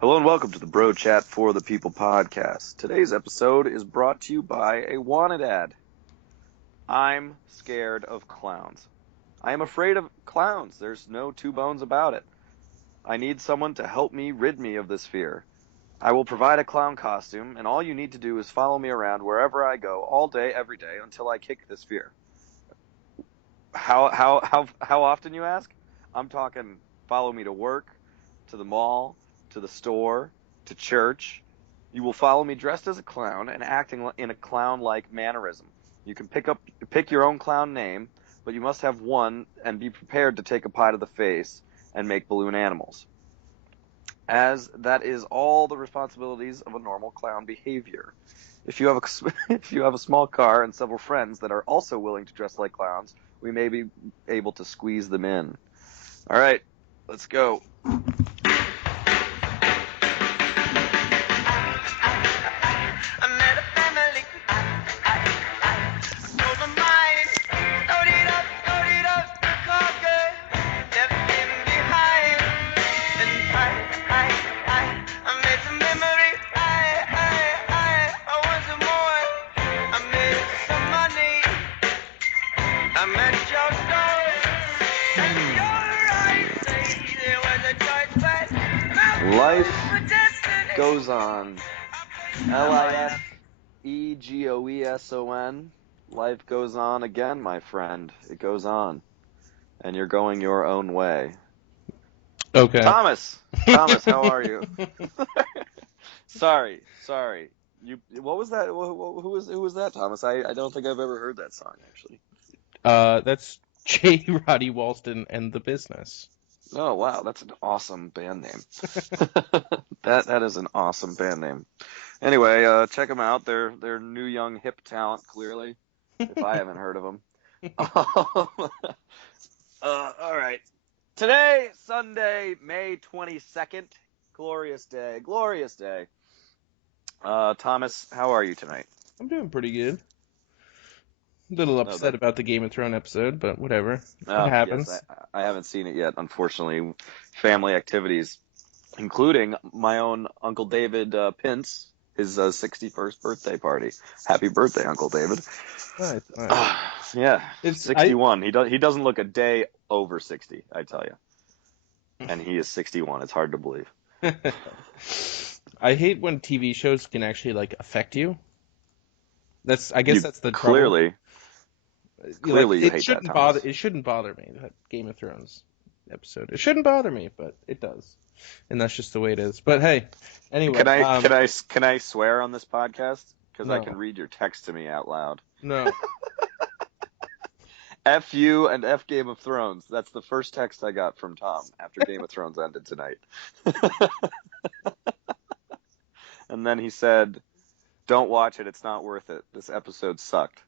Hello and welcome to the Bro Chat for the People podcast. Today's episode is brought to you by a wanted ad. I'm scared of clowns. I am afraid of clowns. There's no two bones about it. I need someone to help me rid me of this fear. I will provide a clown costume, and all you need to do is follow me around wherever I go, all day, every day, until I kick this fear. How often, you ask? I'm talking follow me to work, to the mall, to the store, to church. You will follow me dressed as a clown and acting in a clown-like mannerism. You can pick your own clown name, but you must have one and be prepared to take a pie to the face and make balloon animals, as that is all the responsibilities of a normal clown behavior. If you have if you have a small car and several friends that are also willing to dress like clowns, we may be able to squeeze them in. All right, let's go. Life goes on. Lifegoeson. Life goes on again, my friend. It goes on. And you're going your own way. Okay. Thomas, how are you? Sorry. What was that? Who was that, Thomas? I don't think I've ever heard that song, actually. That's J. Roddy Walston and the Business. Oh, wow, that's an awesome band name. That is an awesome band name. Anyway, check them out. They're new, young, hip talent, clearly. If I haven't heard of them. All right. Today, Sunday, May 22nd. Glorious day. Glorious day. Thomas, how are you tonight? I'm doing pretty good. A little Oh, upset about the Game of Thrones episode, but whatever. It yes, happens. I haven't seen it yet, unfortunately. Family activities, including my own Uncle David Pence, his 61st birthday party. Happy birthday, Uncle David. Nice, nice. Yeah, It's I 61. He doesn't look a day over 60, I tell you. And he is 61. It's hard to believe. I hate when TV shows can actually like affect you. I guess You that's the trouble. clearly, Like clearly you hate that, Thomas. it shouldn't bother me, that Game of Thrones episode. It shouldn't bother me, but it does. And that's just the way it is. But hey, anyway, Can I swear on this podcast? Because I can no. read your text to me out loud. No. F you and F Game of Thrones. That's the first text I got from Tom after Game of Thrones ended tonight. And then he said, "Don't watch it. It's not worth it. This episode sucked."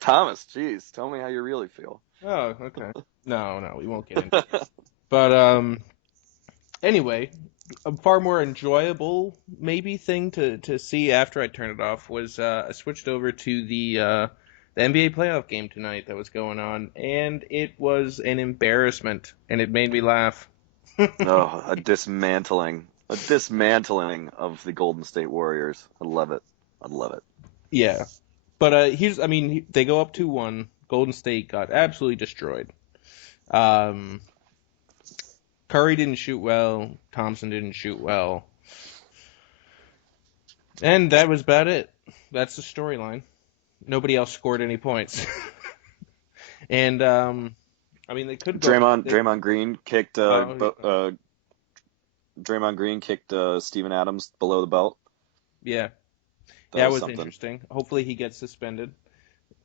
Thomas, geez, tell me how you really feel. Oh, okay. No, we won't get into it. But anyway, a far more enjoyable maybe thing to see after I turned it off was I switched over to the NBA playoff game tonight that was going on, and it was an embarrassment, and it made me laugh. Oh, a dismantling of the Golden State Warriors. I love it. I love it. Yeah, but I mean, they go up 2-1. Golden State got absolutely destroyed. Um, Curry didn't shoot well. Thompson didn't shoot well. And that was about it. That's the storyline. Nobody else scored any points. And I mean, they could go. Draymond Green kicked Draymond Green kicked Steven Adams below the belt. Yeah, That yeah, it was was something. interesting. Hopefully, he gets suspended.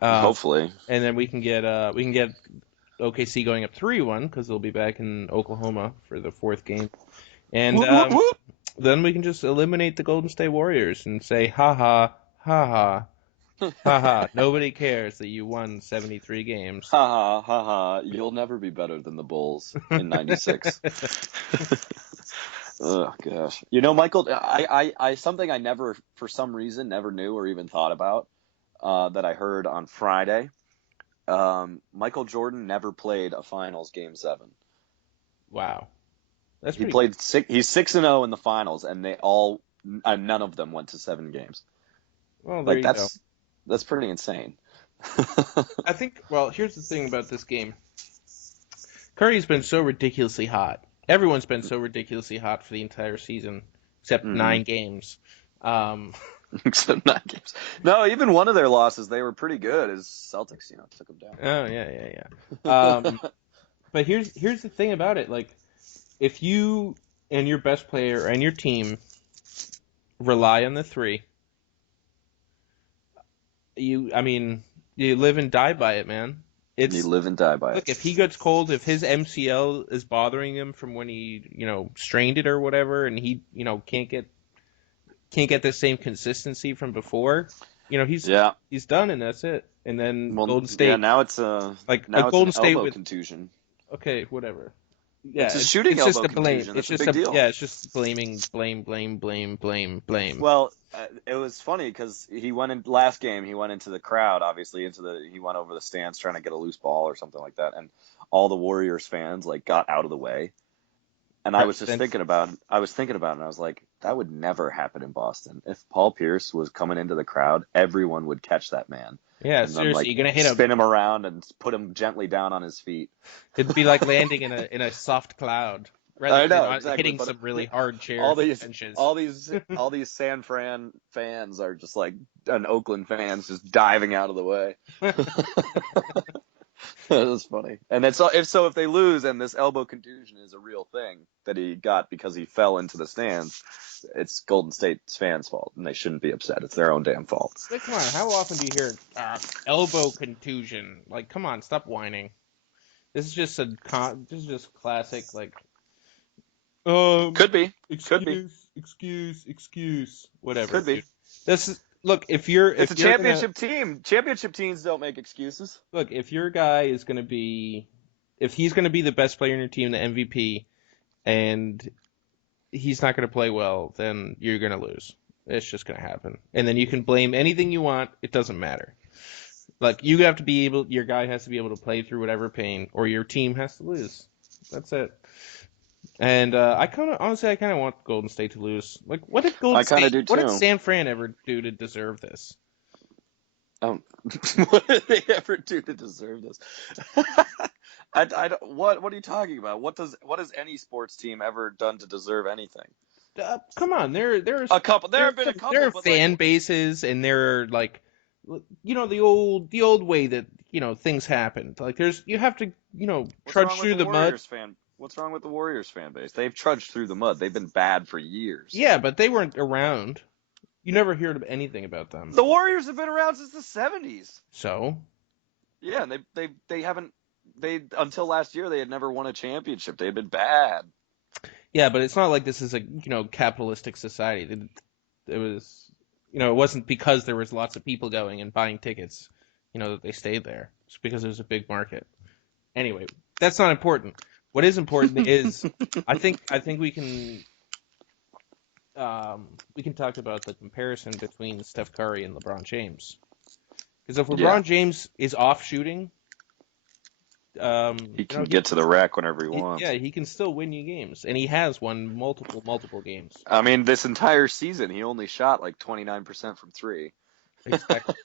Um, Hopefully. and then we can get OKC going up 3-1 because they'll be back in Oklahoma for the fourth game, and Whoop, whoop, whoop. then we can just eliminate the Golden State Warriors and say, ha ha, ha ha, ha ha. Nobody cares that you won 73 games. Ha ha ha ha. You'll never be better than the Bulls in '96. Oh gosh. You know, Michael, I something I never, for some reason, never knew or even thought about, that I heard on Friday. Michael Jordan never played a finals game 7. Wow. That's He pretty good. played six. He's 6-0 in the finals, and they all none of them went to 7 games. Well, there Like you go. that's pretty insane. I think. Well, here's the thing about this game. Curry's been so ridiculously hot. Everyone's been so ridiculously hot for the entire season, except Hmm. 9 games. Um, Except 9 games. No, even one of their losses, they were pretty good. As Celtics, took them oh yeah, yeah, yeah. down. But here's the thing about it. Like, if you and your best player and your team rely on the three, I mean, you live and die by it, man. You It's live and die by Look, it. if he gets cold, if his MCL is bothering him from when he, strained it or whatever, and he, can't get the same consistency from before, he's Yeah. he's done and that's it. And then Well, Golden yeah. State, Now it's a like now it's an Golden State elbow with contusion. okay, whatever. It's Yeah, a it's shooting it's just elbow a blame. contusion. It's That's a just big a deal. yeah. It's just blaming, blame. Well, it was funny because he went in last game. He went into the crowd, obviously he went over the stands trying to get a loose ball or something like that, and all the Warriors fans like got out of the way. And I was just Then I was thinking about it, and I was like, that would never happen in Boston. If Paul Pierce was coming into the crowd, everyone would catch that man yeah, and then seriously, like you're gonna hit him. spin him around and put him gently down on his feet. It'd be like landing in a soft cloud rather I than know exactly, hitting but some really hard chairs all and these benches. all these San Fran fans are just like and Oakland fans just diving out of the way. That was funny. And it's if they lose and this elbow contusion is a real thing that he got because he fell into the stands, it's Golden State's fans' fault, and they shouldn't be upset. It's their own damn fault. Like, come on, how often do you hear elbow contusion? Like, come on, stop whining. This is just classic, like, Could be, could be, excuse, whatever, could be. dude. This is Look, if you're It's a if you're gonna championship team. Championship teams don't make excuses. look if your guy is gonna be if he's gonna be the best player in your team, the MVP, and he's not gonna play well, then you're gonna lose. It's just gonna happen, and then you can blame anything you want. It doesn't matter. Like your guy has to be able to play through whatever pain, or your team has to lose. That's it. And I kind of want Golden State to lose. Like, I kind of do What did too. San Fran ever do to deserve this? Um, what did they ever do to deserve this? What are you talking about? What has any sports team ever done to deserve anything? Come on, There have been a there couple, are but like, fan bases, and there are like, the old way that things happened. Like, you have to what's trudge wrong with through the the mud. Warriors fan? What's wrong with the Warriors fan base? They've trudged through the mud. They've been bad for years. Yeah, but they weren't around. You never heard of anything about them. The Warriors have been around since the '70s. So Yeah, and they haven't they until last year they had never won a championship. They had been bad. yeah, but it's not like this is a capitalistic society. It was it wasn't because there was lots of people going and buying tickets, that they stayed there. It's because there was a big market. Anyway, that's not important. What is important is I think we can talk about the comparison between Steph Curry and LeBron James. Because if Yeah, LeBron James is off shooting, he can get to the rack whenever he yeah, wants. he can still win you games, and he has won multiple games. I mean, this entire season he only shot like 29% from three. Exactly.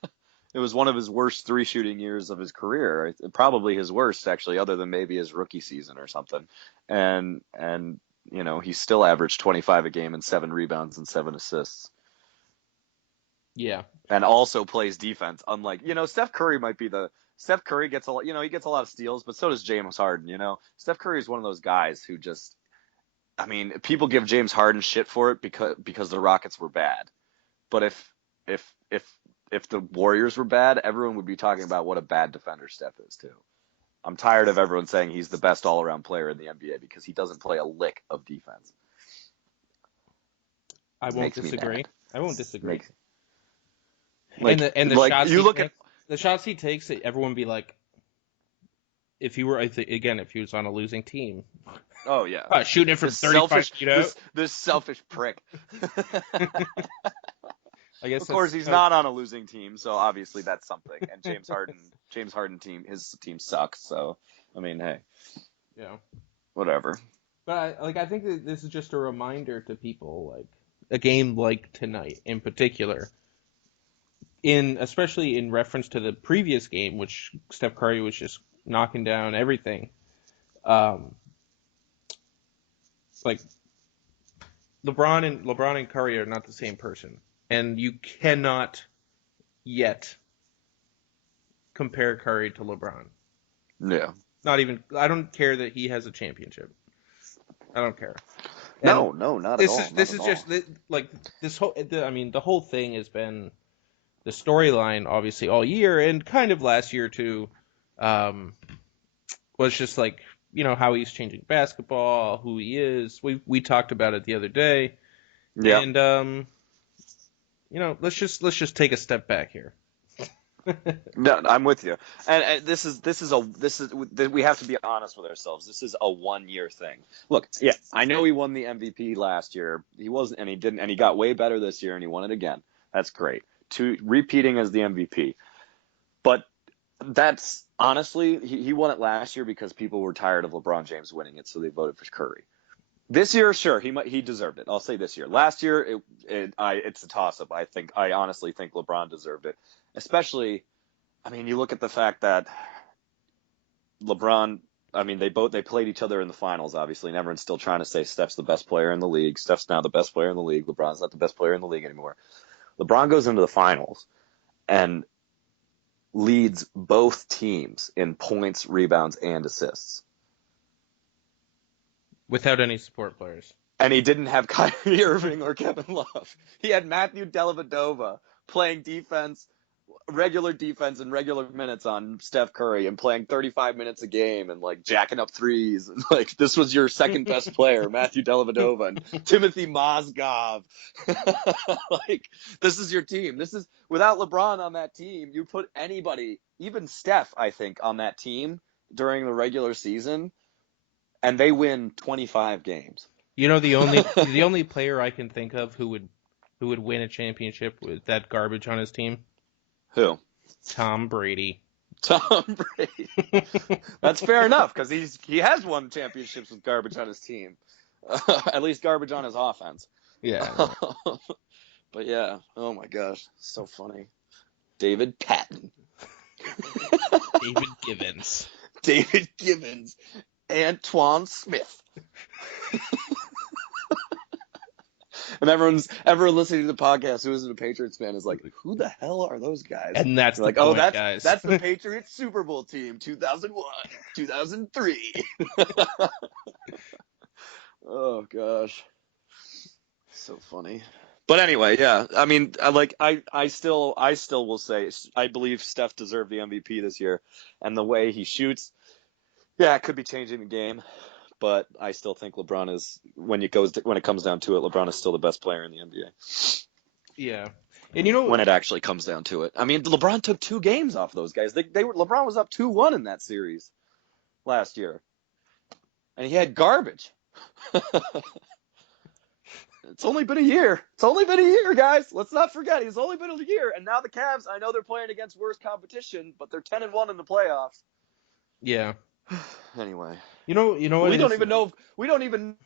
It was one of his worst three shooting years of his career. Probably his worst, actually, other than maybe his rookie season or something. And he still averaged 25 a game and 7 rebounds and 7 assists. Yeah. And also plays defense. Unlike, Steph Curry gets a lot, he gets a lot of steals, but so does James Harden. Steph Curry is one of those guys who just, I mean, people give James Harden shit for it because the Rockets were bad. But if if if the Warriors were bad, everyone would be talking about what a bad defender Steph is too. I'm tired of everyone saying he's the best all-around player in the NBA because he doesn't play a lick of defense. I won't Makes me disagree. mad. I won't disagree. Makes like And the like shots you he look at takes, everyone be like, if he were, again, if he was on a losing team, oh yeah, shooting it from this 35 selfish feet out. this selfish prick. I guess Of course, that's he's not on a losing team, so obviously that's something. And James Harden his team sucks. So I mean, hey, yeah. whatever. But I think that this is just a reminder to people, like a game like tonight in particular, in especially in reference to the previous game, which Steph Curry was just knocking down everything. Um, like LeBron and Curry are not the same person, and you cannot yet compare Curry to LeBron. Yeah. Not even. I don't care that he has a championship. I don't care. And No, no, not at this all. is Not this at is all. just like this whole. I mean, the whole thing has been the storyline, obviously, all year and kind of last year too. Um, was just like how he's changing basketball, who he is. We talked about it the other day, Yeah. and let's just take a step back here. No, I'm with you. And we have to be honest with ourselves. This is a 1 year thing. Look, yeah, I know he won the MVP last year. He wasn't, and he didn't, and he got way better this year, and he won it again. That's great. Repeating as the MVP, but that's honestly, he won it last year because people were tired of LeBron James winning it, so they voted for Curry. This year, sure, he deserved it. I'll say this year. Last year, it's a toss up. I honestly think LeBron deserved it, especially. I mean, you look at the fact that LeBron. I mean, they played each other in the finals, obviously, and everyone's still trying to say Steph's the best player in the league. Steph's now the best player in the league. LeBron's not the best player in the league anymore. LeBron goes into the finals and leads both teams in points, rebounds, and assists. Without any support players. And he didn't have Kyrie Irving or Kevin Love. He had Matthew Dellavedova playing regular defense and regular minutes on Steph Curry and playing 35 minutes a game and like jacking up threes. And like this was your second best player, Matthew Dellavedova and Timothy Mozgov. Like this is your team. This is without LeBron on that team, you put anybody, even Steph, I think, on that team during the regular season, and they win 25 games. The only player I can think of who would win a championship with that garbage on his team, Who? Tom Brady. Tom Brady. That's fair enough because he has won championships with garbage on his team, at least garbage on his offense. Yeah, But yeah, oh my gosh, so funny. David Patton, David Givens. David Givens, Antoine Smith. And everyone listening to the podcast who isn't a Patriots fan is like, who the hell are those guys? And that's You're the like, oh, point, guys. that's the Patriots Super Bowl team, 2001, 2003. Oh gosh, so funny. But anyway, yeah. I mean, I still will say I believe Steph deserved the MVP this year, and the way he shoots, yeah, it could be changing the game. But I still think LeBron is when it comes down to it, LeBron is still the best player in the NBA. Yeah, and When it actually comes down to it, I mean, LeBron took 2 games off those guys. LeBron was up 2-1 in that series last year, and he had garbage. It's only been a year. It's only been a year, guys. Let's not forget he's only been a year, and now the Cavs. I know they're playing against worse competition, but they're 10-1 in the playoffs. yeah. Anyway, You know what we it don't is? even know. We don't even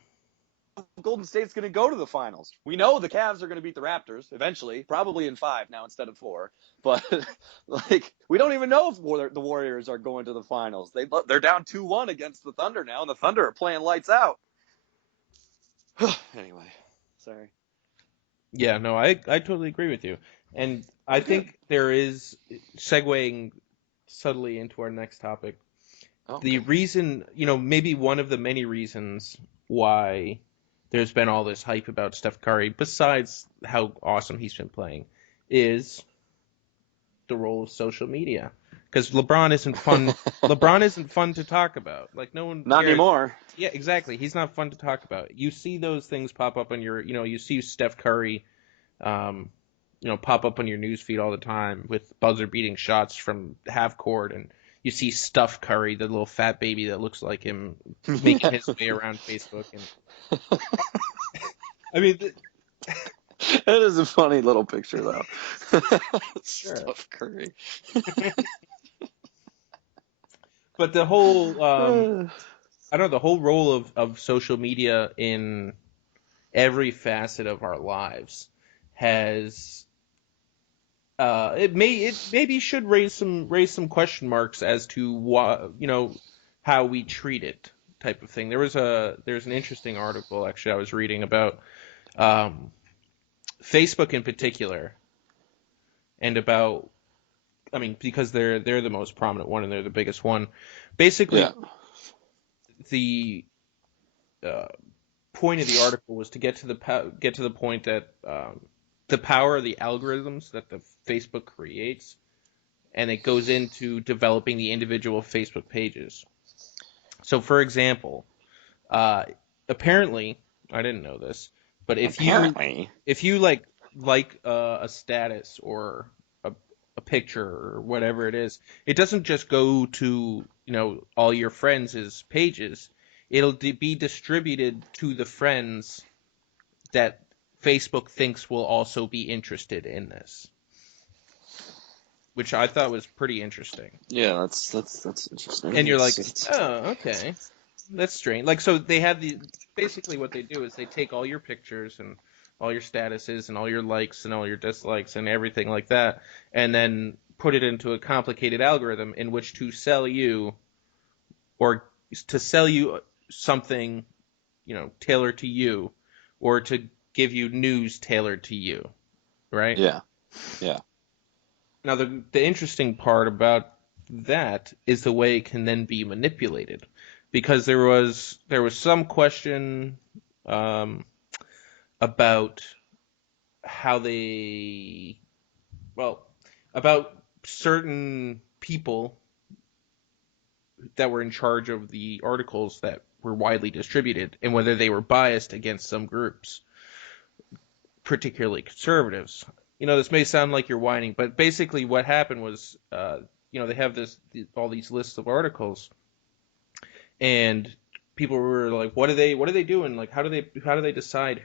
Golden State's going to go to the finals. We know the Cavs are going to beat the Raptors eventually, probably in 5 now instead of 4. But like, we don't even know if the Warriors are going to the finals. They're down 2-1 against the Thunder now, and the Thunder are playing lights out. Anyway, sorry. Yeah, no, I totally agree with you, and I think there is segueing subtly into our next topic. The Okay. reason, maybe one of the many reasons why there's been all this hype about Steph Curry, besides how awesome he's been playing, is the role of social media. Because LeBron isn't fun. LeBron isn't fun to talk about. Like no one Not cares. anymore. Yeah, exactly. He's not fun to talk about. You see those things pop up on you see Steph Curry, um, pop up on your news feed all the time with buzzer beating shots from half court, and you see Stuff Curry, the little fat baby that looks like him, making his way around Facebook. And I mean, That is a funny little picture, though. sure. Steph Curry. But the whole, I don't know, the whole role of social media in every facet of our lives has it maybe should raise some question marks as to what, how we treat it, type of thing. There's an interesting article actually I was reading about um, Facebook in particular, and about, I mean, because they're the most prominent one and they're the biggest one. Yeah. Basically, the uh, point of the article was to get to the point that the power of the algorithms that the Facebook creates, and it goes into developing the individual Facebook pages. So, for example, uh, apparently, I didn't know this, but Apparently. if you like a status or a picture or whatever it is, it doesn't just go to all your friends' pages. It'll be distributed to the friends that Facebook thinks will also be interested in this, which I thought was pretty interesting. Yeah, that's And interesting. you're It's like, just oh, okay, that's strange. Like, so they have basically what they do is they take all your pictures and all your statuses and all your likes and all your dislikes and everything like that, and then put it into a complicated algorithm in which to sell you, or to sell you something, tailored to you, or to give you news tailored to you, right? yeah, yeah. Now, the interesting part about that is the way it can then be manipulated, because there was some question um, about how they, well, about certain people that were in charge of the articles that were widely distributed, and whether they were biased against some groups, particularly conservatives. This may sound like you're whining, but basically what happened was, they have all these lists of articles, and people were like, what are they doing? Like, how do they decide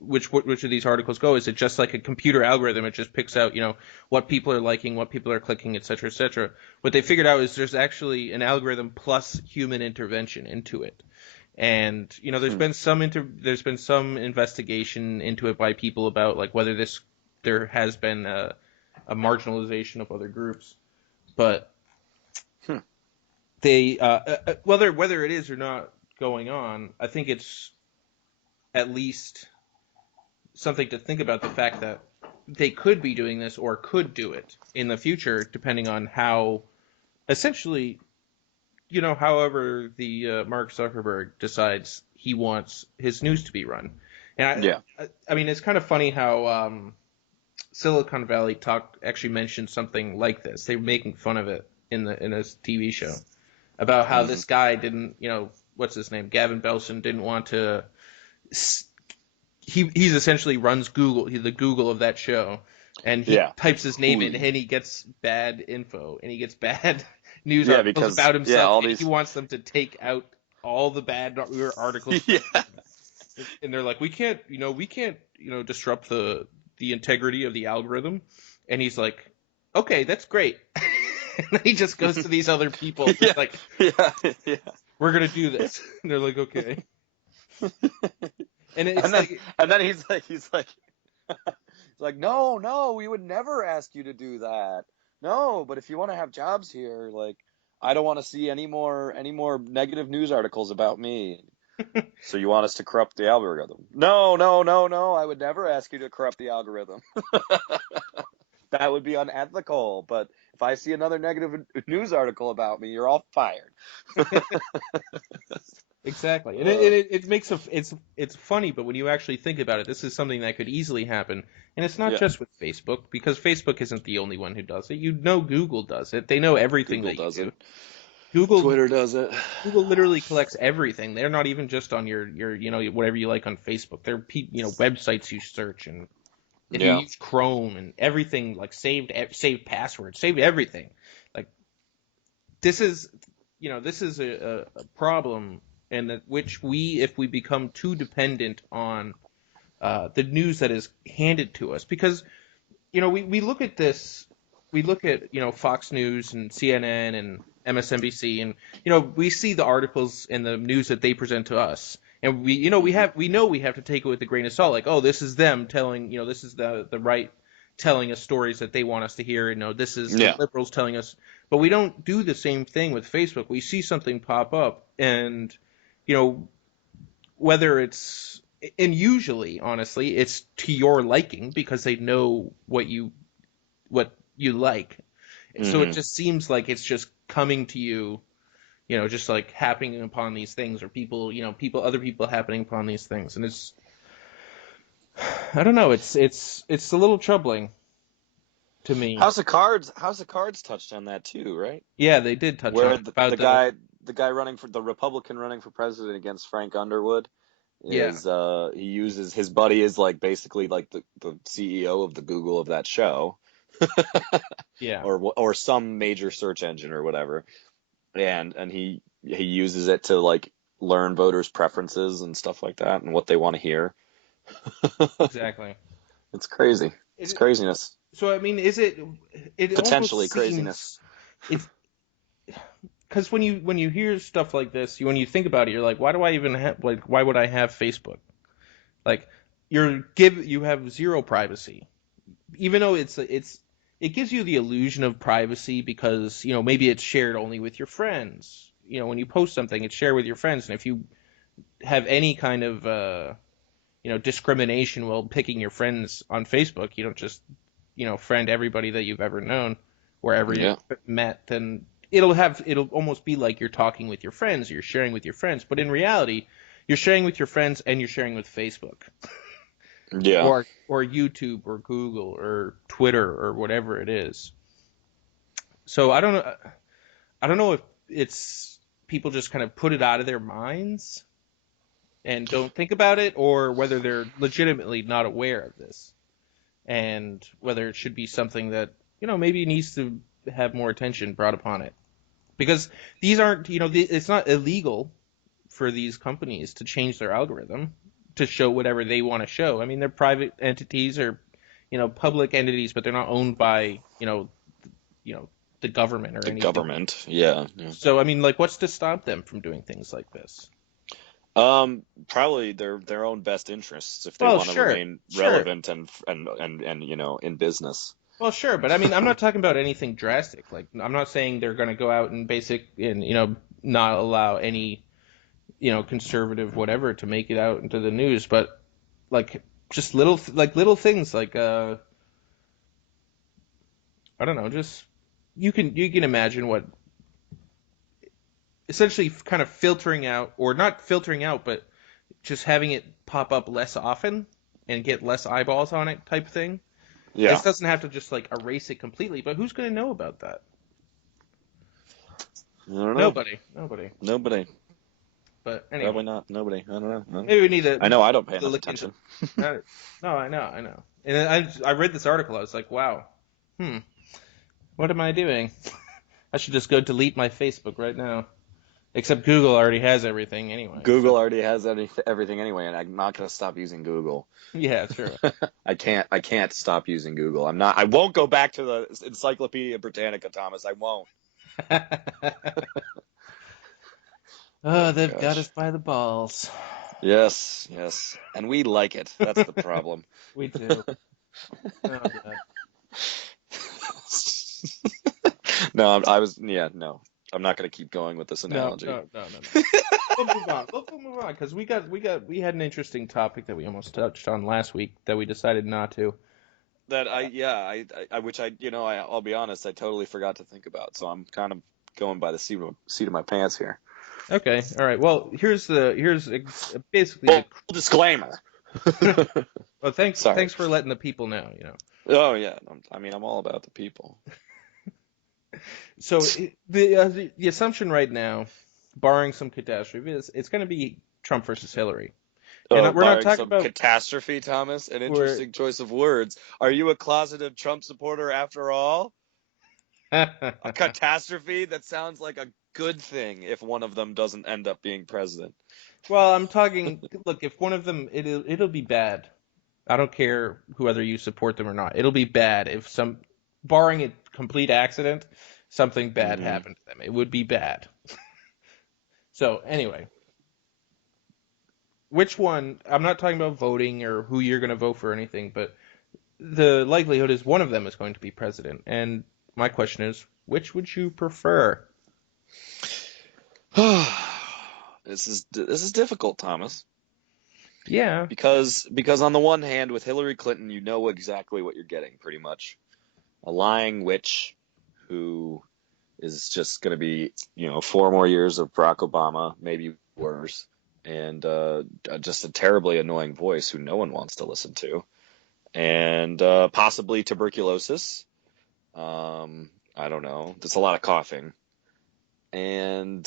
which of these articles go? Is it just like a computer algorithm? It just picks out, what people are liking, what people are clicking, et cetera, et cetera. What they figured out is there's actually an algorithm plus human intervention into it. And Hmm. there's been some investigation into it by people about like whether there has been a marginalization of other groups, but Hmm. they whether it is or not going on, I think it's at least something to think about, the fact that they could be doing this or could do it in the future, depending on how, essentially, however the Mark Zuckerberg decides he wants his news to be run. And Yeah. I mean, it's kind of funny how Silicon Valley talk actually mentioned something like this. They were making fun of it in a TV show about how Hmm. this guy didn't, what's his name, Gavin Belson didn't want to. He's essentially runs Google. He's the Google of that show, and he Yeah. types his name in, Ooh. and he gets bad info, and he gets bad news Yeah, articles because about yeah, himself, all and he these. wants them to take out all the bad articles from Yeah. him. And they're like, we can't, disrupt the integrity of the algorithm. And he's like, okay, that's great. And then he just goes to these other people, Yeah. just like, Yeah. Yeah. we're gonna do this. And they're like, okay. And And it's then like, and then he's like, no, no, we would never ask you to do that. No, but if you want to have jobs here, like, I don't want to see any more negative news articles about me. So you want us to corrupt the algorithm? No, no, no, no. I would never ask you to corrupt the algorithm. That would be unethical. But if I see another negative news article about me, you're all fired. exactly, and Uh, it makes it's funny, but when you actually think about it, this is something that could easily happen, and it's not yeah, just with Facebook, because Facebook isn't the only one who does it. Google does it. They know everything Google that you does do. it. Google Twitter does it. Google literally collects everything. They're not even just on your whatever you like on Facebook. They're websites you search, and if you Yeah. use Chrome and everything, like saved passwords, saved everything. Like, this is this is a problem, and that which if we become too dependent on the news that is handed to us, because we look at this, we look at Fox News and CNN and MSNBC, and we see the articles and the news that they present to us, and Hmm. we know we have to take it with a grain of salt. Like, oh, this is them telling, this is the right telling us stories that they want us to hear. This is the Yeah. liberals telling us, but we don't do the same thing with Facebook. We see something pop up, and you know whether it's and usually, honestly, it's to your liking because they know what you like. So it Hmm. just seems like it's just coming to you, just like happening upon these things, or people, other people happening upon these things, and I don't know, it's a little troubling to me. House of Cards touched on that too, right? Yeah, they did touch on Where it about the the guy running for the Republican running for president against Frank Underwood yeah, is he uses his buddy is like basically like the CEO of the Google of that show, yeah, or some major search engine or whatever, and he uses it to like learn voters' preferences and stuff like that and what they want to hear. exactly. It's crazy. It's It, craziness. so I mean, it almost Potentially craziness. seems it's because when you hear stuff like this, when you think about it, you're like, why do I even have like why would I have Facebook? Like you have zero privacy, even though it gives you the illusion of privacy because maybe it's shared only with your friends. When you post something, it's shared with your friends, and if you have any kind of discrimination while picking your friends on Facebook, you don't just friend everybody that you've ever known, wherever you've Yeah. met, then it'll almost be like you're talking with your friends, you're sharing with your friends, but in reality, you're sharing with your friends and you're sharing with Facebook Yeah. or YouTube or Google or Twitter or whatever it is. So I don't know if it's people just kind of put it out of their minds and don't think about it, or whether they're legitimately not aware of this, and whether it should be something that maybe needs to have more attention brought upon it. Because these aren't, it's not illegal for these companies to change their algorithm to show whatever they want to show. I mean, they're private entities or public entities, but they're not owned by you know the government or The anything. government. Yeah. Yeah. So I mean, like, what's to stop them from doing things like this? Probably their own best interests if they Well, want to sure, remain sure. relevant and in business. Well, sure, but I mean, I'm not talking about anything drastic. Like, I'm not saying they're going to go out and not allow any conservative whatever to make it out into the news, but like just little things like I don't know, just you can imagine what essentially kind of filtering out, or not filtering out, but just having it pop up less often and get less eyeballs on it type thing. This Yeah. doesn't have to just like erase it completely, but who's going to know about that? I don't know. Nobody, nobody. Nobody. But Probably anyway, not. Nobody. I don't know. maybe we need to I know I don't pay enough look into. attention. No, I know. And I read this article. I was like, wow, hmm, what am I doing? I should just go delete my Facebook right now. Except Google already has everything anyway. So Google already has everything anyway, and I'm not gonna stop using Google. yeah, true. I can't stop using Google. I won't go back to the Encyclopedia Britannica, Thomas. I won't. Oh, Oh they've got us gosh. by the balls. Yes, yes. And we like it. That's the problem. We do. Oh god. No, yeah, no. I'm not going to keep going with this No, analogy. no, no, no, no. We'll move on. We'll move on because we had an interesting topic that we almost touched on last week that we decided not to. Yeah, which I'll be honest, I totally forgot to think about. So I'm kind of going by the seat of my pants here. Okay, all right. Well, here's basically Full the. disclaimer. Well, thanks Sorry. thanks for letting the people know. Oh yeah, I mean, I'm all about the people. So the assumption right now, barring some catastrophe, is it's going to be Trump versus Hillary, and Oh, we're not barring talking some about catastrophe, Thomas. An we're. interesting choice of words. Are you a closeted Trump supporter after all? A catastrophe? That sounds like a good thing if one of them doesn't end up being president. Well, I'm talking. Look, if one of them, it'll be bad. I don't care whether you support them or not. It'll be bad if barring a complete accident, something bad Hmm. happened to them. It would be bad. So anyway, which one? I'm not talking about voting or who you're going to vote for or anything, but the likelihood is one of them is going to be president. And my question is, which would you prefer? This is difficult, Thomas, Yeah. because on the one hand, with Hillary Clinton, you know exactly what you're getting, pretty much. A lying witch who is just going to be, 4 more years of Barack Obama, maybe worse, and just a terribly annoying voice who no one wants to listen to, and possibly tuberculosis. I don't know. There's a lot of coughing, and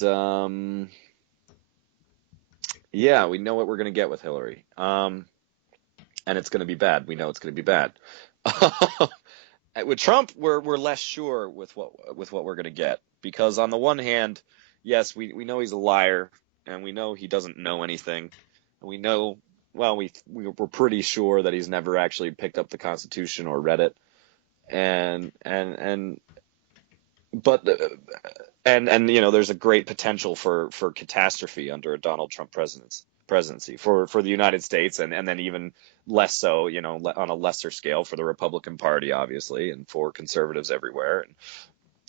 yeah, we know what we're going to get with Hillary, and it's going to be bad. We know it's going to be bad. With Trump, we're less sure with what we're gonna get because on the one hand, yes, we know he's a liar and we know he doesn't know anything, and we know well we're pretty sure that he's never actually picked up the Constitution or read it, and but and there's a great potential for catastrophe under a Donald Trump presidency for the United States and then even less so, on a lesser scale for the Republican Party, obviously, and for conservatives everywhere.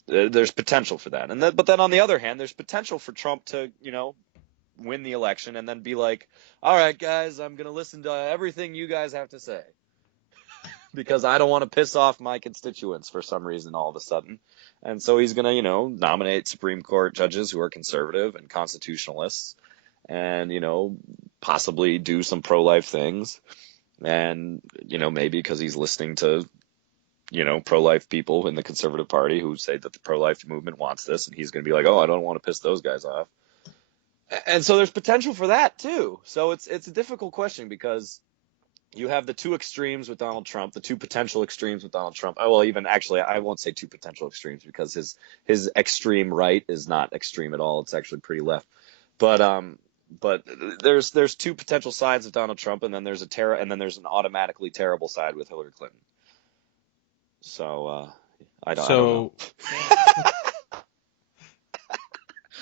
And there's potential for that. But then on the other hand, there's potential for Trump to, win the election and then be like, all right, guys, I'm going to listen to everything you guys have to say because I don't want to piss off my constituents for some reason all of a sudden. And so he's going to, nominate Supreme Court judges who are conservative and constitutionalists and, possibly do some pro-life things. And, maybe because he's listening to, pro-life people in the Conservative Party who say that the pro-life movement wants this, and he's going to be like, oh, I don't want to piss those guys off. And so there's potential for that too. So it's a difficult question because you have the two extremes with Donald Trump, the two potential extremes with Donald Trump. Oh, well, even actually, I won't say two potential extremes because his extreme right is not extreme at all. It's actually pretty left. But there's two potential sides of Donald Trump, and then there's an automatically terrible side with Hillary Clinton. So I don't know. So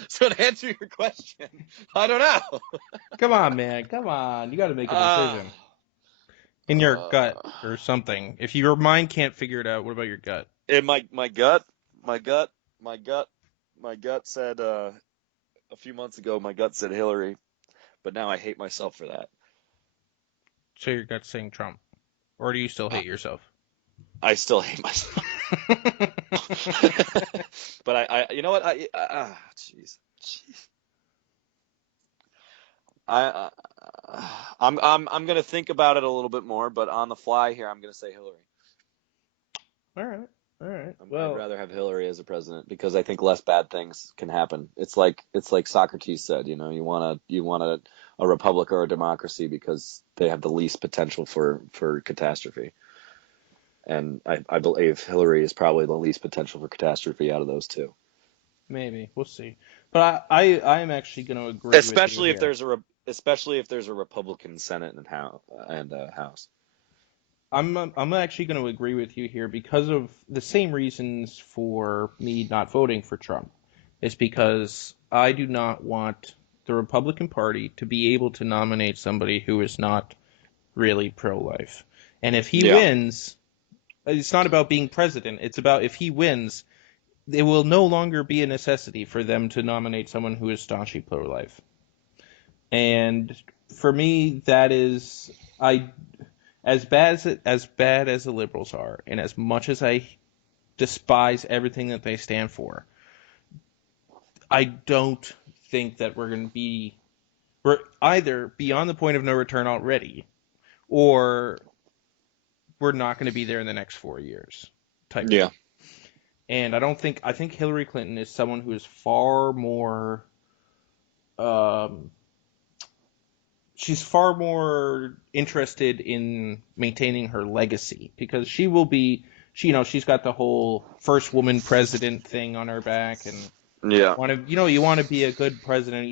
So to answer your question, I don't know. come on, man. Come on. You got to make a Uh, decision in your gut uh, or something. If your mind can't figure it out, what about your gut? and my gut, my gut, my gut, my gut said a few months ago, my gut said Hillary, but now I hate myself for that. So your gut's saying Trump, or do you still I, hate yourself? I still hate myself, but you know what? Jeez, jeez. I, I'm gonna think about it a little bit more, but on the fly here, I'm gonna say Hillary. All right, all right. I'd Well, rather have Hillary as a president because I think less bad things can happen. It's like Socrates said, you want a republic or a democracy because they have the least potential for catastrophe. And I believe Hillary is probably the least potential for catastrophe out of those two. maybe we'll see. But I am actually going to agree with you Especially if here. there's a Republican Senate and House. I'm actually going to agree with you here because of the same reasons for me not voting for Trump. It's because I do not want the Republican Party to be able to nominate somebody who is not really pro-life. And if he Yeah. wins, it's not about being president. It's about if he wins, it will no longer be a necessity for them to nominate someone who is staunchly pro-life. And for me, that is I as bad as the liberals are, and as much as I despise everything that they stand for, I don't think that we're either beyond the point of no return already, or we're not going to be there in the next 4 years type Yeah. thing. And I think Hillary Clinton is someone who is far more um, she's far more interested in maintaining her legacy because she's got the whole first woman president thing on her back and Yeah. you want to be a good president,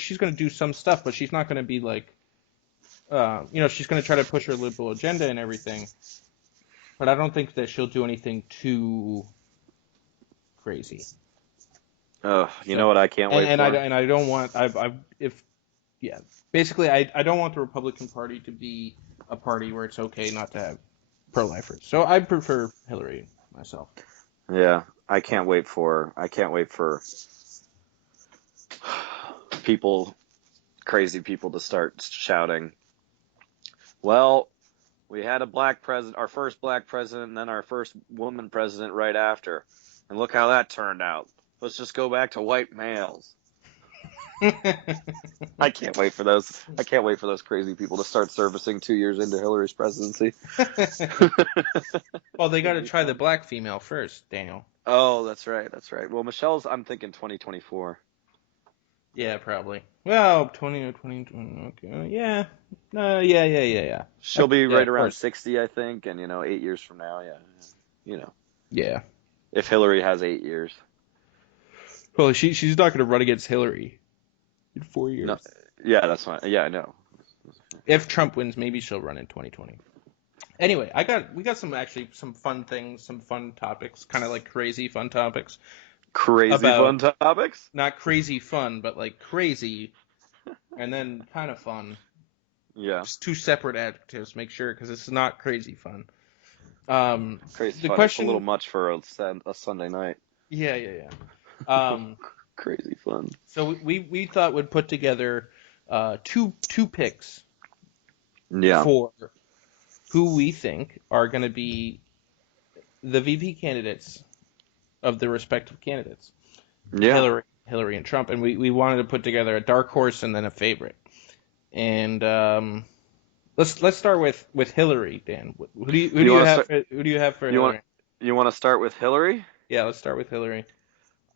she's going to do some stuff, but she's not going to be like she's going to try to push her liberal agenda and everything, but I don't think that she'll do anything too crazy. You know So what I can't wait for? and I don't want I if yeah, basically I don't want the Republican Party to be a party where it's okay not to have pro-lifers. So I prefer Hillary myself. Yeah, I can't wait for people, crazy people to start shouting, well, we had a black president, our first black president, and then our first woman president right after. And look how that turned out. Let's just go back to white males. I can't wait for those. I can't wait for those crazy people to start surfacing 2 years into Hillary's presidency. Well, they It's got gonna to be try the fun. black female first, Daniel. Oh, that's right. That's right. Well, Michelle's, I'm thinking 2024. Yeah, probably. Well, 20 or 20, okay, yeah. Yeah. She'll be Yeah, right of around course. 60, I think, and 8 years from now, yeah, Yeah. if Hillary has 8 years. Well, she's not going to run against Hillary in four No, years. yeah, that's fine. Yeah, I know. If Trump wins, maybe she'll run in 2020. Anyway, we got some fun things, some fun topics, kind of like crazy fun topics Crazy about fun topics. not crazy fun, but like crazy and then kind of fun. Yeah, Just two separate adjectives, make sure, because it's not crazy fun. crazy The fun. It's a little question, much for a Sunday night. yeah. Um, Crazy fun. so we thought we'd put together two picks Yeah, for who we think are going to be the VP candidates of the respective candidates, yeah. Hillary and Trump, and we wanted to put together a dark horse and then a favorite. And let's start with Hillary, Dan. Who do You you want to have start? for, who do you have for You want Hillary? you want to start with Hillary? Yeah, let's start with Hillary.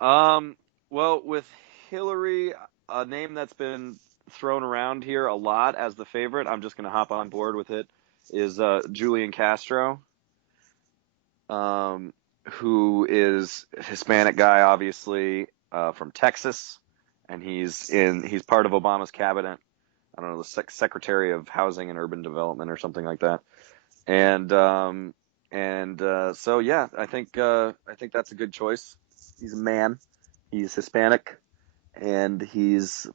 Um, well, with Hillary, a name that's been thrown around here a lot as the favorite, I'm just going to hop on board with it, is Julian Castro, um, who is a Hispanic guy, obviously, from Texas, and he's part of Obama's cabinet. I don't know, the Secretary of Housing and Urban Development or something like that. And so yeah, I think that's a good choice. He's a man. He's Hispanic, and he's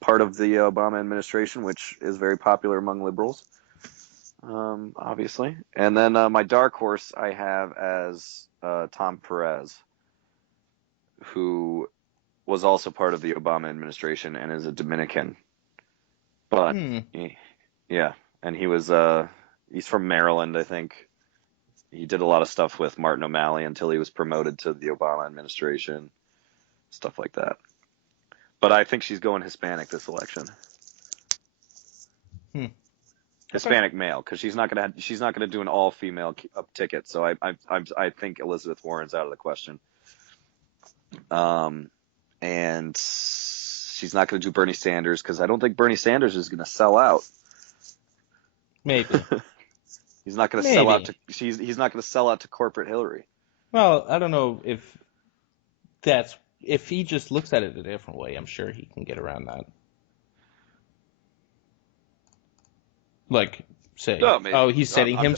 part of the Obama administration, which is very popular among liberals, obviously. And then my dark horse I have as Tom Perez, who was also part of the Obama administration and is a Dominican. But Hmm, yeah, and he's from Maryland, I think. He did a lot of stuff with Martin O'Malley until he was promoted to the Obama administration, stuff like that. But I think she's going Hispanic this election. hmm. Okay. Hispanic male, because she's not gonna do an all female ticket. So I think Elizabeth Warren's out of the question. Um, and she's not gonna do Bernie Sanders because I don't think Bernie Sanders is gonna sell out. Maybe. He's not gonna sell out Maybe. to he's not gonna sell out to corporate Hillary. Well, I don't know if he just looks at it a different way, I'm sure he can get around that. Like say, No, oh, maybe. he's I'm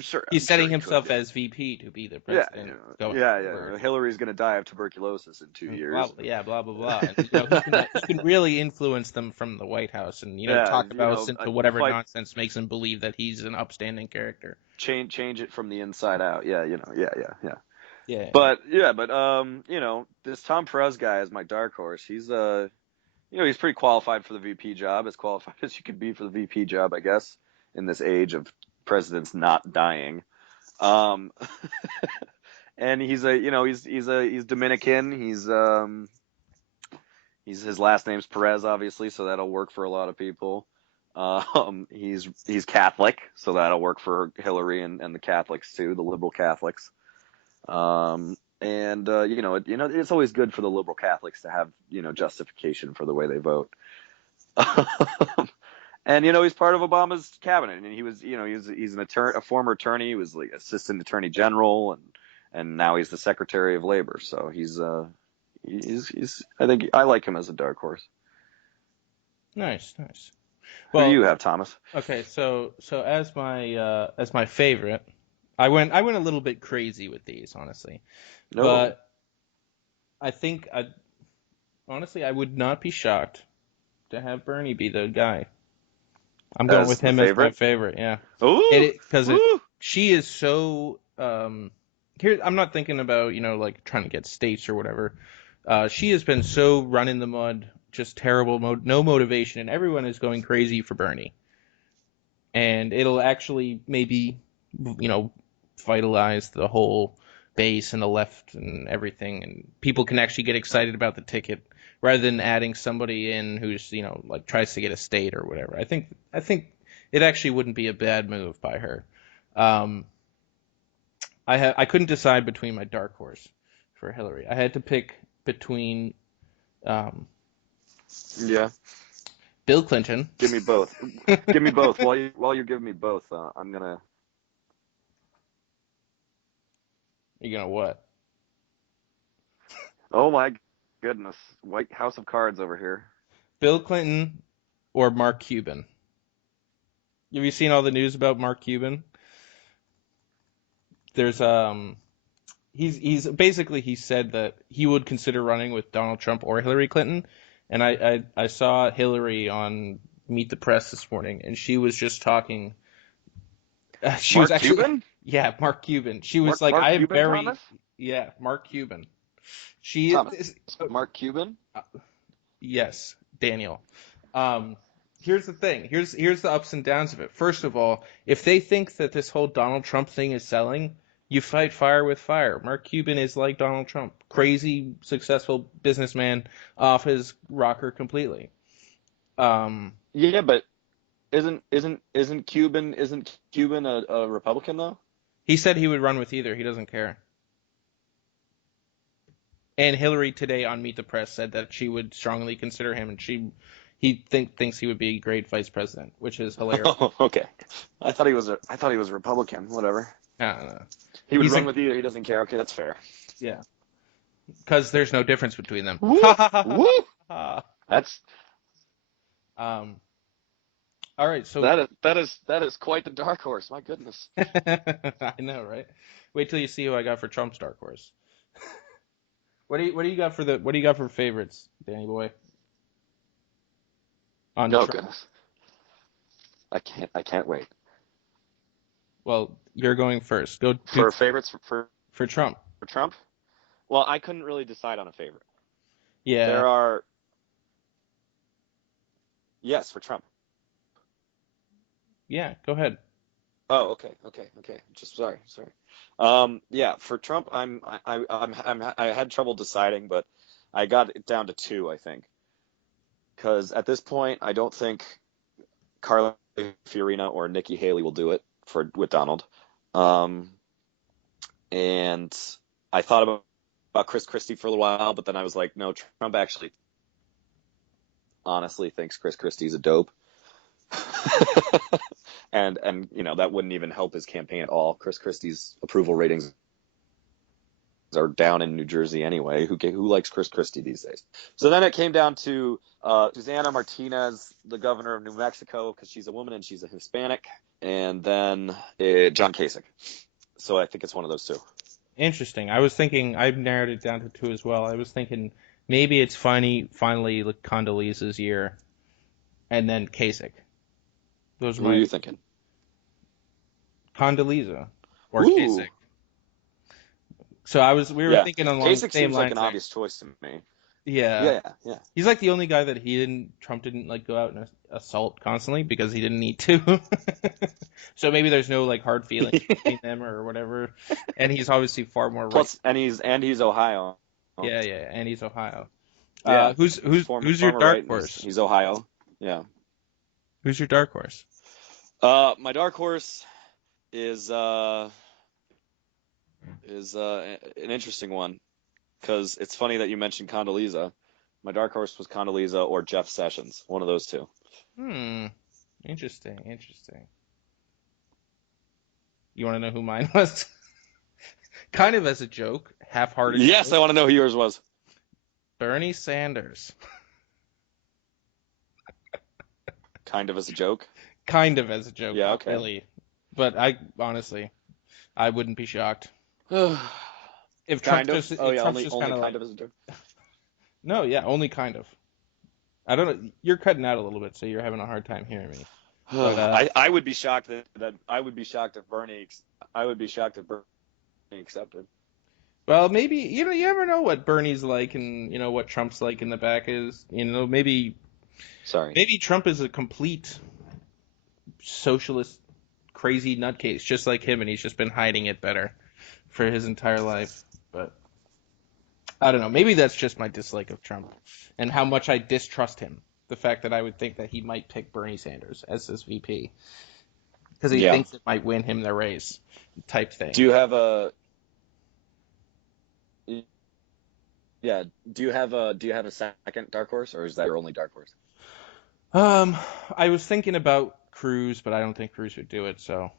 sure setting he could. himself Yeah. as VP to be the Yeah, president going forward. yeah. Hillary's gonna die of tuberculosis in two Blah years. blah blah, and he can really influence them from the White House, and Yeah, talk about us into whatever fight, nonsense makes him believe that he's an upstanding character. change it from the inside out. Yeah, yeah. Yeah. But this Tom Perez guy is my dark horse. He's pretty qualified for the VP job, as qualified as you could be for the VP job, I guess, in this age of presidents not dying. Um, and he's Dominican. He's his last name's Perez, obviously, so that'll work for a lot of people. He's Catholic, so that'll work for Hillary and the Catholics too, the liberal Catholics. It's always good for the liberal Catholics to have justification for the way they vote. And he's part of Obama's cabinet, and he's an attorney, a former attorney. He was like assistant attorney general, and now he's the Secretary of Labor. So he's I think I like him as a dark horse. Nice. Who do Well, you have, Thomas? okay, so as my favorite, I went a little bit crazy with these, honestly, No. but I think, honestly, I would not be shocked to have Bernie be the guy. I'm going as with the him as my favorite. favorite. Yeah, Ooh, because woo. she is so. Here, I'm not thinking about like trying to get states or whatever. She has been so run in the mud, just terrible, no motivation, and everyone is going crazy for Bernie. And it'll actually maybe you know vitalize the whole base and the left and everything, and people can actually get excited about the ticket rather than adding somebody in who's like tries to get a state or whatever. I think it actually wouldn't be a bad move by her. um I couldn't decide between my dark horse for Hillary. I had to pick between um Yeah, Bill Clinton. give me both. Give me both. While you're giving me both, I'm gonna. You're gonna what? Oh my goodness, White House of Cards over here. Bill Clinton or Mark Cuban? Have you seen all the news about Mark Cuban? There's he's basically he said that he would consider running with Donald Trump or Hillary Clinton, and I saw Hillary on Meet the Press this morning, and she was just talking. She was Mark actually Cuban? yeah, Mark Cuban. She was like, Mark I am Cuban very Thomas? yeah, Mark Cuban. She Thomas. is Mark Cuban? yes, Daniel. Um, here's the thing. Here's the ups and downs of it. First of all, if they think that this whole Donald Trump thing is selling, you fight fire with fire. Mark Cuban is like Donald Trump, crazy, successful businessman, off his rocker completely. Um, Yeah, but isn't Cuban a Republican though? he said he would run with either. He doesn't care. And Hillary today on Meet the Press said that she would strongly consider him, and thinks he would be a great vice president, which is hilarious. Oh, okay. I thought he was a Republican. Whatever. I don't know. He would He's run a with either. He doesn't care. Okay, that's fair. yeah, because there's no difference between them. Woo! Ha ha ha ha Woo! ha. That's Um. All right, so that is quite the dark horse. My goodness. I know, right? Wait till you see who I got for Trump's dark horse. What do you got for favorites, Danny boy? On Oh Trump. goodness. I can't wait. Well, you're going first. Go do For favorites for Trump. for Trump? Well, I couldn't really decide on a favorite. Yeah, There are yes for Trump. yeah. Go ahead. Oh, okay. Just sorry. Yeah, for Trump, I had trouble deciding, but I got it down to two, I think, because at this point, I don't think Carly Fiorina or Nikki Haley will do it for with Donald. Um, and I thought about Chris Christie for a little while, but then I was like, no, Trump actually honestly thinks Chris Christie's a dope. And that wouldn't even help his campaign at all. Chris Christie's approval ratings are down in New Jersey anyway. Who likes Chris Christie these days? So then it came down to Susana Martinez, the governor of New Mexico, because she's a woman and she's a Hispanic, and then John Kasich. So I think it's one of those two. Interesting. I've narrowed it down to two as well. I was thinking maybe it's finally like Condoleezza's year, and then Kasich. Those are Who are my you thinking? Condoleezza or Ooh, Kasich. So we were yeah. thinking along the Kasich same seems like an lines there. obvious choice to me. Yeah. Yeah, yeah. He's like the only guy that Trump didn't like go out and assault constantly because he didn't need to. So maybe there's no like hard feelings between them or whatever. And he's obviously far more right. Plus, and he's Ohio. Yeah, yeah, and he's Ohio. Yeah, he's Who's your farmer right, dark and he's horse? he's Ohio. Yeah. Who's your dark horse? My dark horse is an interesting one because it's funny that you mentioned Condoleezza. My dark horse was Condoleezza or Jeff Sessions, one of those two. Hmm. Interesting, interesting. You want to know who mine was? Kind of as a joke, half-hearted Yes, joke. I want to know who yours was. Bernie Sanders. Kind of as a joke. Kind of as a joke, Yeah, not okay. really. But I honestly, I wouldn't be shocked. If Trump's Kind of. just Oh if yeah, Trump's only just kind only of like, kind of as a joke. no, yeah, only kind of. I don't know. You're cutting out a little bit, so you're having a hard time hearing me. But I would be shocked that I would be shocked if I would be shocked if Bernie accepted. well, maybe you never know what Bernie's like, and what Trump's like in the back is. Sorry. Maybe Trump is a complete socialist, crazy nutcase, just like him, and he's just been hiding it better for his entire life. But I don't know. Maybe that's just my dislike of Trump and how much I distrust him. The fact that I would think that he might pick Bernie Sanders as his VP because he Yeah. thinks it might win him the race, type Do thing. you have a Yeah, do you have a second dark horse, or is that your only dark horse? Um, I was thinking about Cruz, but I don't think Cruz would do it. So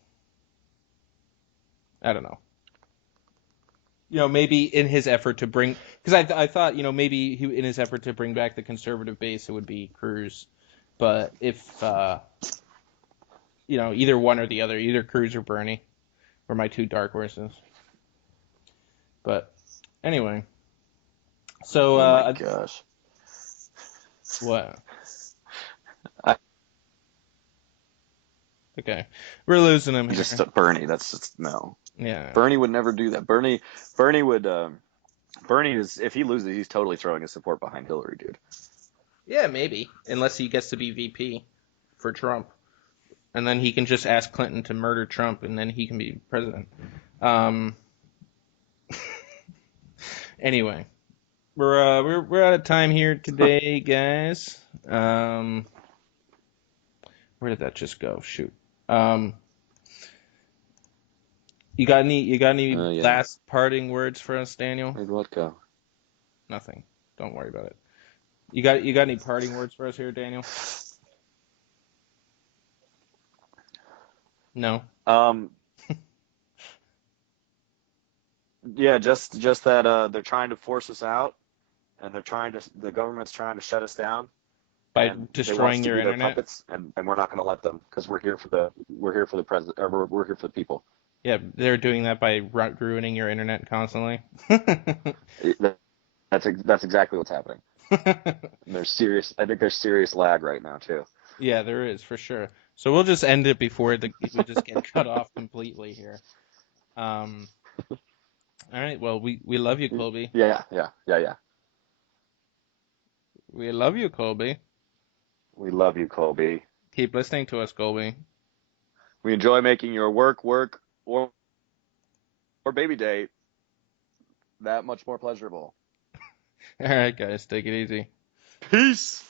I don't know. Maybe in his effort to bring, because I thought, maybe in his effort to bring back the conservative base, it would be Cruz. But if, either one or the other, either Cruz or Bernie were my two dark horses. But anyway, so, Oh my gosh. what? I Okay. We're losing him just here. Bernie, that's just no. Yeah. Bernie would never do that. Bernie would Bernie is if he loses, he's totally throwing his support behind Hillary, dude. Yeah, maybe. Unless he gets to be VP for Trump. And then he can just ask Clinton to murder Trump, and then he can be president. Um, anyway. We're out of time here today, guys. Where did that just go? Shoot. Um, you got any Yeah. last parting words for us, Daniel? Where'd what go? Nothing. Don't worry about it. You got any parting words for us here, Daniel? No. Um, yeah, just that they're trying to force us out, and the government's trying to shut us down, By and they want us destroying to your be their internet? puppets, and we're not going to let them because we're here for the president, or we're here for the people. Yeah, they're doing that by ruining your internet constantly. That's exactly what's happening. And there's serious. I think there's serious lag right now too. Yeah, there is for sure. So we'll just end it before we just get cut off completely here. Um, all right. Well, we love you, Colby. Yeah. We love you, Colby. We love you, Colby. Keep listening to us, Colby. We enjoy making your work, or baby date that much more pleasurable. All right, guys, take it easy. Peace.